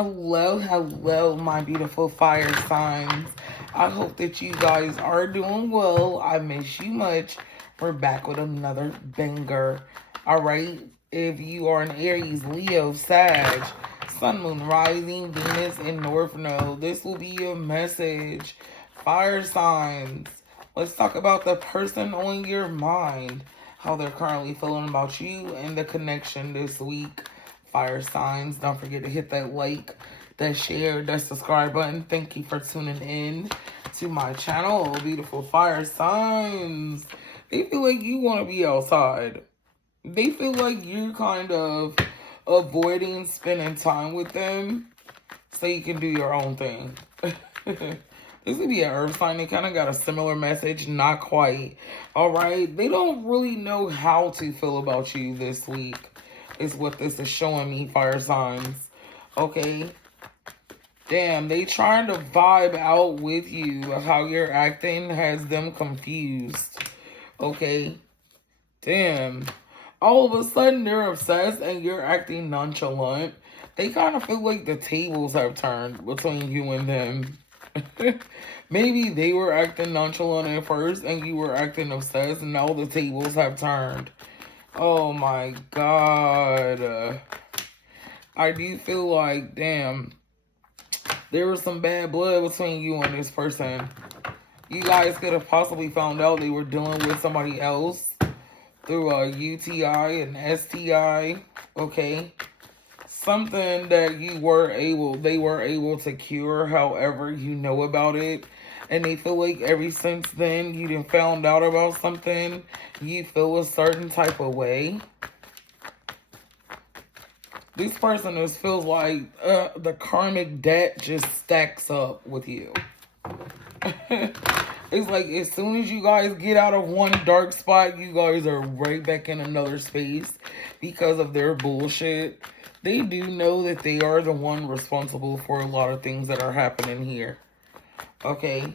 Hello, my beautiful fire signs. I hope that you guys are doing well. I miss you much. We're back with another banger. All right. If you are an Aries, Leo, Sag, Sun, Moon, Rising, Venus, and North Node, this will be your message. Fire signs. Let's talk about the person on your mind, how they're currently feeling about you, and the connection this week. Fire signs, don't forget to hit that like, that share, that subscribe button. Thank you for tuning in to my channel, beautiful fire signs. They feel like you want to be outside. They feel like you're kind of avoiding spending time with them so you can do your own thing. This would be an earth sign. They kind of got a similar message. Not quite. All right. They don't really know how to feel about you this week, is what this is showing me, fire signs. Okay. Damn, they trying to vibe out with you. How you're acting has them confused. Okay. Damn. All of a sudden, they're obsessed and you're acting nonchalant. They kind of feel like the tables have turned between you and them. Maybe they were acting nonchalant at first and you were acting obsessed, and now the tables have turned. Oh my God. I do feel like, damn, there was some bad blood between you and this person. You guys could have possibly found out they were dealing with somebody else through a UTI and STI, okay? Something that they were able to cure, however you know about it. And they feel like ever since then, you done found out about something, you feel a certain type of way. This person just feels like the karmic debt just stacks up with you. It's like as soon as you guys get out of one dark spot, you guys are right back in another space because of their bullshit. They do know that they are the one responsible for a lot of things that are happening here. Okay?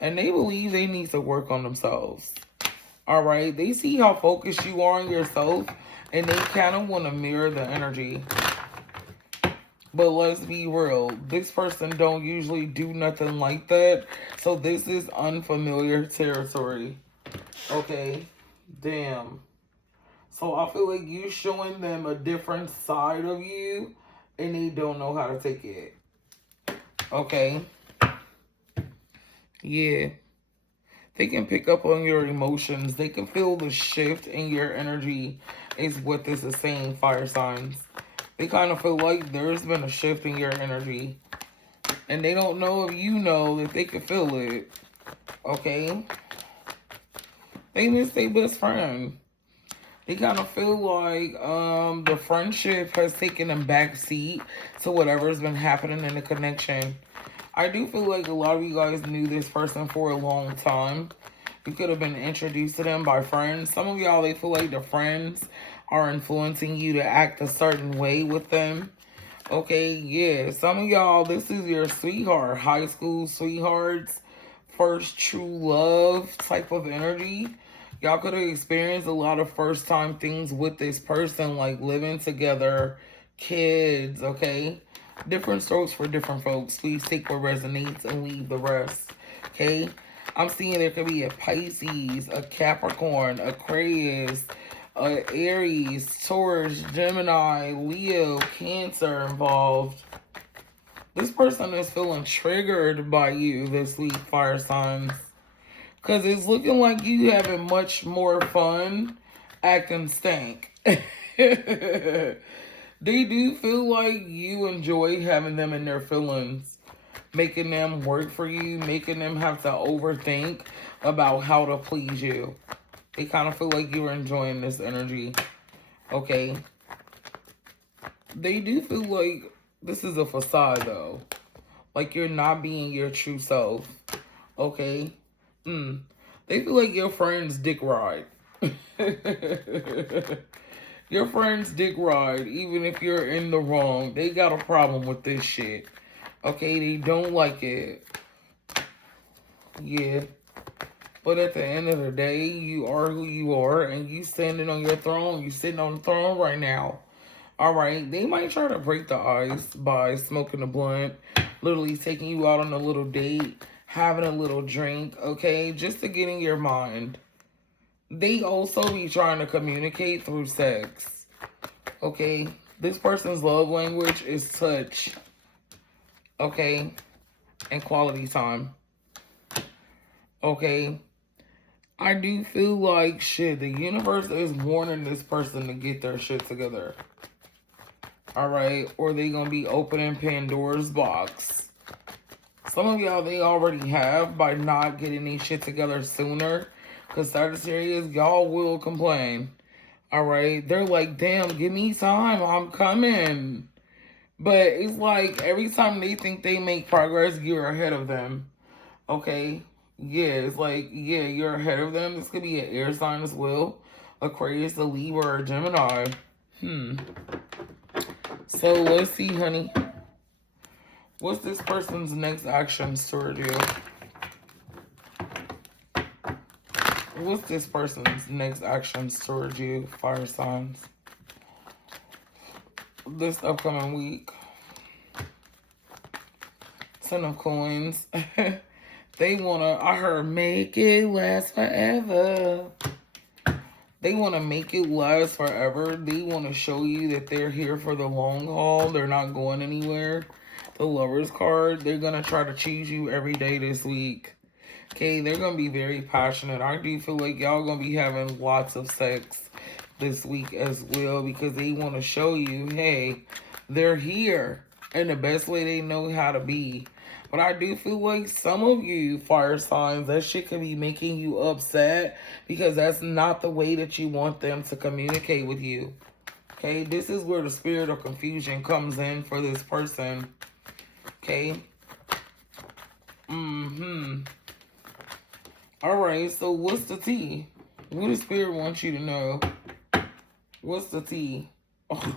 And they believe they need to work on themselves. Alright? They see how focused you are on yourself, and they kind of want to mirror the energy. But let's be real. This person don't usually do nothing like that. So this is unfamiliar territory. Okay? Damn. So I feel like you showing them a different side of you, and they don't know how to take it. Okay? Yeah. They can pick up on your emotions. They can feel the shift in your energy, is what this is saying, fire signs. They kind of feel like there's been a shift in your energy. And they don't know if you know that they can feel it. Okay? They miss their best friend. They kind of feel like the friendship has taken a back seat to whatever's been happening in the connection. I do feel like a lot of you guys knew this person for a long time. You could have been introduced to them by friends. Some of y'all, they feel like the friends are influencing you to act a certain way with them. Okay, yeah. Some of y'all, this is your sweetheart, high school sweethearts, first true love type of energy. Y'all could have experienced a lot of first time things with this person, like living together, kids, okay? Different strokes for different folks. Please take what resonates and leave the rest, okay? I'm seeing there could be a Pisces, a Capricorn, Aquarius, Aries, Taurus, Gemini, Leo, Cancer involved. This person is feeling triggered by you this week, fire signs. Because it's looking like you having much more fun acting stank. They do feel like you enjoy having them in their feelings. Making them work for you. Making them have to overthink about how to please you. They kind of feel like you're enjoying this energy. Okay? They do feel like this is a facade, though. Like you're not being your true self. Okay? They feel like your friend's dick ride. Your friend's dick ride, even if you're in the wrong. They got a problem with this shit. Okay? They don't like it. Yeah. But at the end of the day, you are who you are, and you standing on your throne. You sitting on the throne right now. All right, they might try to break the ice by smoking a blunt, literally taking you out on a little date, having a little drink, okay, just to get in your mind. They also be trying to communicate through sex, okay? This person's love language is touch, okay, and quality time, okay? I do feel like, shit, the universe is warning this person to get their shit together. All right, or they gonna be opening Pandora's box. Some of y'all, they already have by not getting these shit together sooner. Because Sagittarius, y'all will complain. All right, they're like, damn, give me time, I'm coming. But it's like every time they think they make progress, you're ahead of them. Okay, yeah, it's like, yeah, you're ahead of them. This could be an air sign as well. Aquarius, a Libra, or a Gemini. So let's see, honey. What's this person's next actions toward you? What's this person's next actions toward you, fire signs? This upcoming week. Ten of Coins. They want to, I heard, make it last forever. They want to make it last forever. They want to show you that they're here for the long haul. They're not going anywhere. The Lover's card, they're going to try to choose you every day this week. Okay, they're going to be very passionate. I do feel like y'all going to be having lots of sex this week as well because they want to show you, hey, they're here in the best way they know how to be. But I do feel like some of you fire signs, that shit could be making you upset because that's not the way that you want them to communicate with you. Okay, this is where the spirit of confusion comes in for this person. Okay. Alright, so what's the tea? What does spirit want you to know? What's the tea? Oh.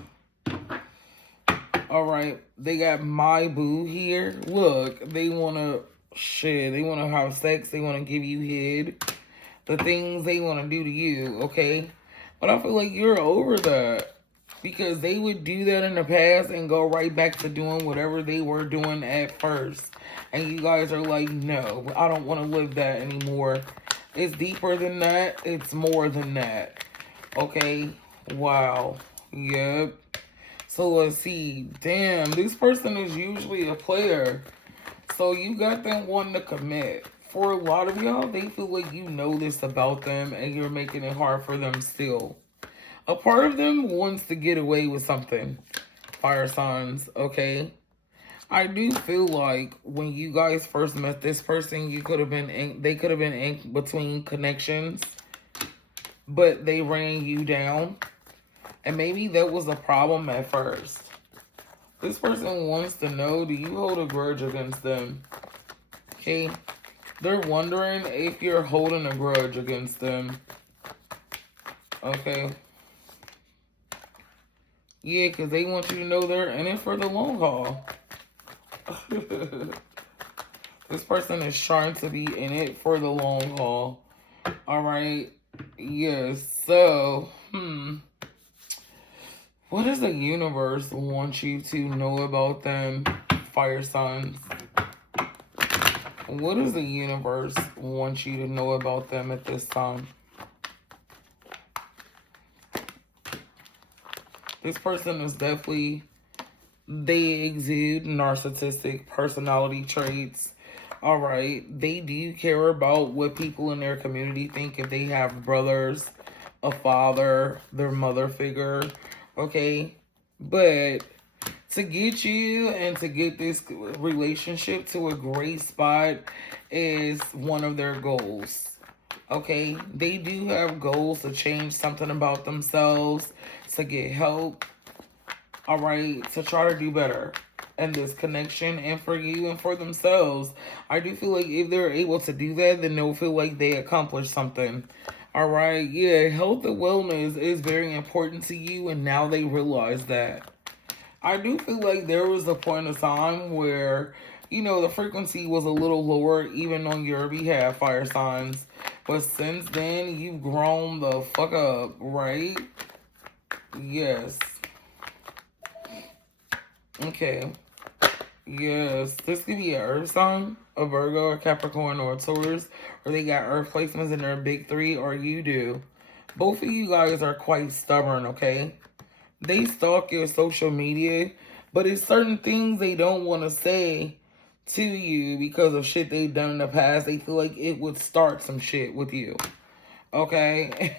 Alright, they got my boo here. Look, they want to, they want to have sex. They want to give you head. The things they want to do to you, okay? But I feel like you're over that. Because they would do that in the past and go right back to doing whatever they were doing at first. And you guys are like, no, I don't want to live that anymore. It's deeper than that. It's more than that. Okay? Wow. Yep. So let's see. Damn, this person is usually a player. So you got them wanting to commit. For a lot of y'all, they feel like you know this about them and you're making it hard for them still. A part of them wants to get away with something. Fire signs, okay? I do feel like when you guys first met this person, they could have been in between connections, but they ran you down. And maybe that was a problem at first. This person wants to know, do you hold a grudge against them? Okay? They're wondering if you're holding a grudge against them. Okay? Yeah, because they want you to know they're in it for the long haul. This person is trying to be in it for the long haul. Alright? Yes, so, what does the universe want you to know about them, fire signs? What does the universe want you to know about them at this time? This person is definitely, they exude narcissistic personality traits. All right. They do care about what people in their community think if they have brothers, a father, their mother figure. Okay. But to get you and to get this relationship to a great spot is one of their goals. Okay, they do have goals to change something about themselves, to get help, all right, to try to do better in this connection and for you and for themselves. I do feel like if they're able to do that, then they'll feel like they accomplished something. All right, yeah, health and wellness is very important to you, and now they realize that. I do feel like there was a point of time where, you know, the frequency was a little lower, even on your behalf, fire signs. But since then, you've grown the fuck up, right? Yes. Okay. Yes, this could be an Earth sign, a Virgo, a Capricorn, or a Taurus, or they got Earth placements in their big three, or you do. Both of you guys are quite stubborn, okay? They stalk your social media, but it's certain things they don't want to say to you because of shit they've done in the past. They feel like it would start some shit with you, okay?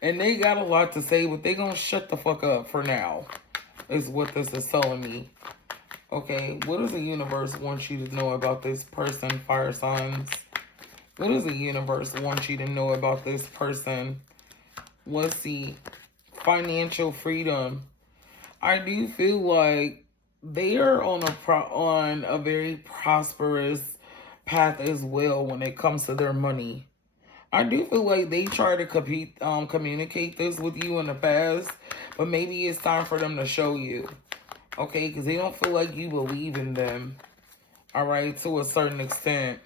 And they got a lot to say, but they gonna shut the fuck up for now, is what this is telling me. Okay, what does the universe want you to know about this person, fire signs? What does the universe want you to know about this person? Let's see. Financial freedom. I do feel like they are on a very prosperous path as well when it comes to their money. I do feel like they try to communicate this with you in the past, but maybe it's time for them to show you. Okay, because they don't feel like you believe in them. All right, to a certain extent.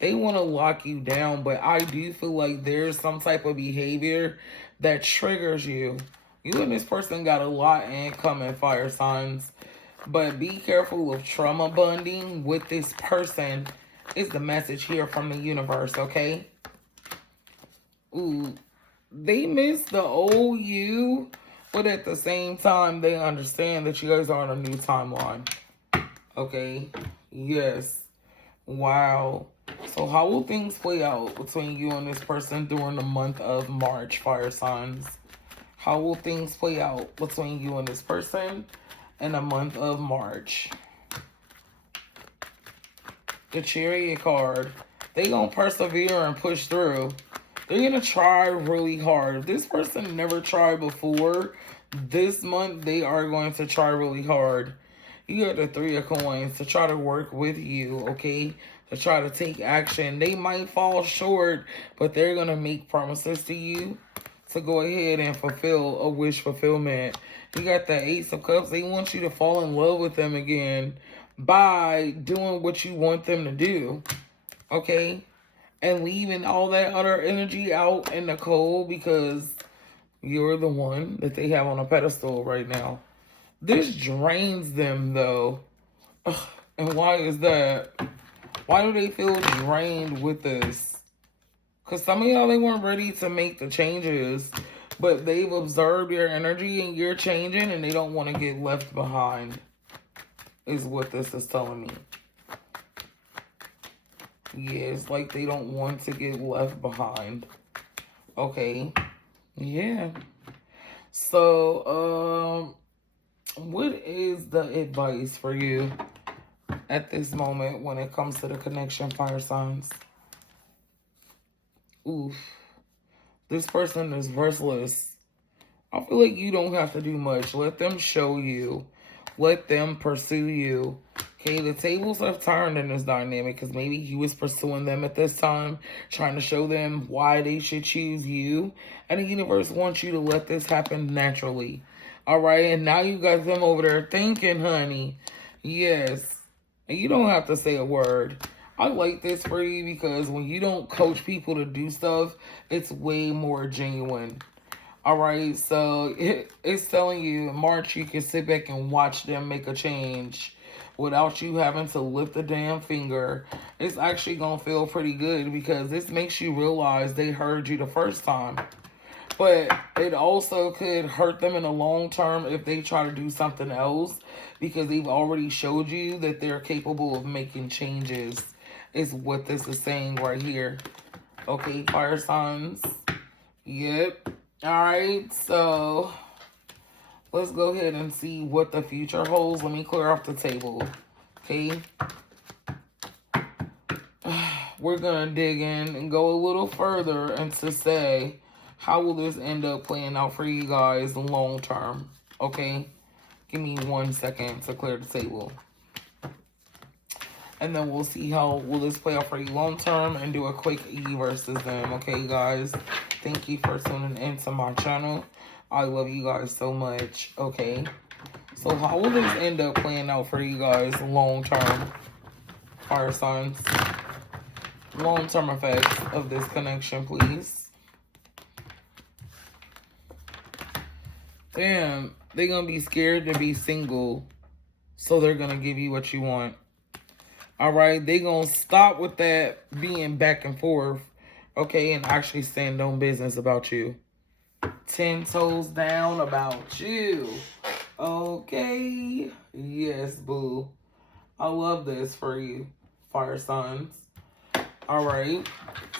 They want to lock you down, but I do feel like there's some type of behavior that triggers you. You and this person got a lot in common, fire signs. But be careful of trauma bonding with this person is the message here from the universe, okay? Ooh, they miss the old you, but at the same time, they understand that you guys are on a new timeline. Okay? Yes. Wow. So how will things play out between you and this person during the month of March, fire signs? How will things play out between you and this person in the month of March? The Chariot card. They gonna persevere and push through. They're gonna try really hard. If this person never tried before, this month they are going to try really hard. You got the Three of Coins to try to work with you, okay? To try to take action. They might fall short, but they're going to make promises to you to go ahead and fulfill a wish fulfillment. You got the Ace of Cups. They want you to fall in love with them again by doing what you want them to do, okay? And leaving all that other energy out in the cold because you're the one that they have on a pedestal right now. This drains them, though. Ugh, and why is that? Why do they feel drained with this? Because some of y'all, they weren't ready to make the changes, but they've observed your energy and you're changing, and they don't want to get left behind, is what this is telling me. Yeah, it's like they don't want to get left behind. Okay. Yeah. So, what is the advice for you at this moment when it comes to the connection, fire signs? Oof. This person is restless. I feel like you don't have to do much. Let them show you. Let them pursue you. Okay, the tables have turned in this dynamic because maybe he was pursuing them at this time, trying to show them why they should choose you. And the universe wants you to let this happen naturally. All right, and now you got them over there thinking, honey. Yes, and you don't have to say a word. I like this for you because when you don't coach people to do stuff, it's way more genuine. All right, so it's telling you in March you can sit back and watch them make a change without you having to lift a damn finger. It's actually going to feel pretty good because this makes you realize they heard you the first time. But it also could hurt them in the long term if they try to do something else because they've already showed you that they're capable of making changes, is what this is saying right here. Okay, fire signs. Yep. All right, so let's go ahead and see what the future holds. Let me clear off the table. Okay. We're going to dig in and go a little further and to say, how will this end up playing out for you guys long term? Okay. Give me 1 second to clear the table. And then we'll see how will this play out for you long term and do a quick E versus them. Okay, guys. Thank you for tuning into my channel. I love you guys so much. Okay. So how will this end up playing out for you guys long term? Fire signs. Long term effects of this connection, please. Damn. They're going to be scared to be single. So they're going to give you what you want. All right. They're going to stop with that being back and forth. Okay. And actually stand on business about you. 10 toes down about you. Okay. Yes, boo. I love this for you, fire signs. All right.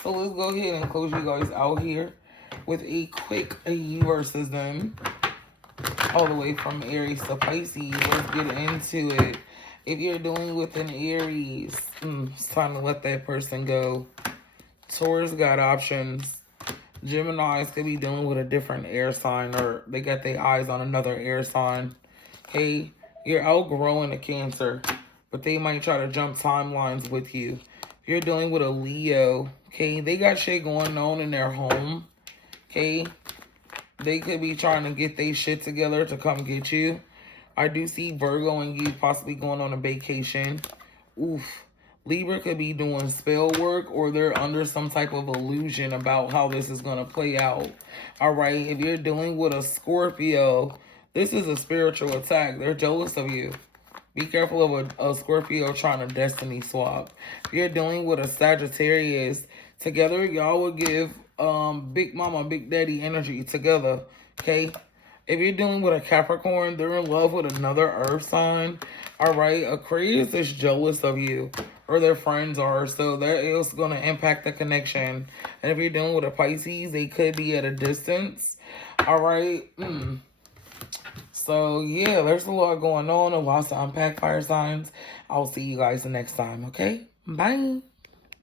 So let's go ahead and close you guys out here with a quick you versus them. All the way from Aries to Pisces. Let's get into it. If you're dealing with an Aries, it's time to let that person go. Taurus got options. Geminis could be dealing with a different air sign, or they got their eyes on another air sign. Okay, you're outgrowing a Cancer, but they might try to jump timelines with you. If you're dealing with a Leo, okay, they got shit going on in their home. Okay, they could be trying to get their shit together to come get you. I do see Virgo and you possibly going on a vacation. Oof. Libra could be doing spell work, or they're under some type of illusion about how this is going to play out. All right. If you're dealing with a Scorpio, this is a spiritual attack. They're jealous of you. Be careful of a Scorpio trying to destiny swap. If you're dealing with a Sagittarius, together y'all would give Big Mama, Big Daddy energy together. Okay. If you're dealing with a Capricorn, they're in love with another earth sign. All right. Aquarius is jealous of you, or their friends are. So that is going to impact the connection. And if you're dealing with a Pisces, they could be at a distance. All right. So, yeah, there's a lot going on. A lot to unpack, fire signs. I'll see you guys the next time, okay? Bye.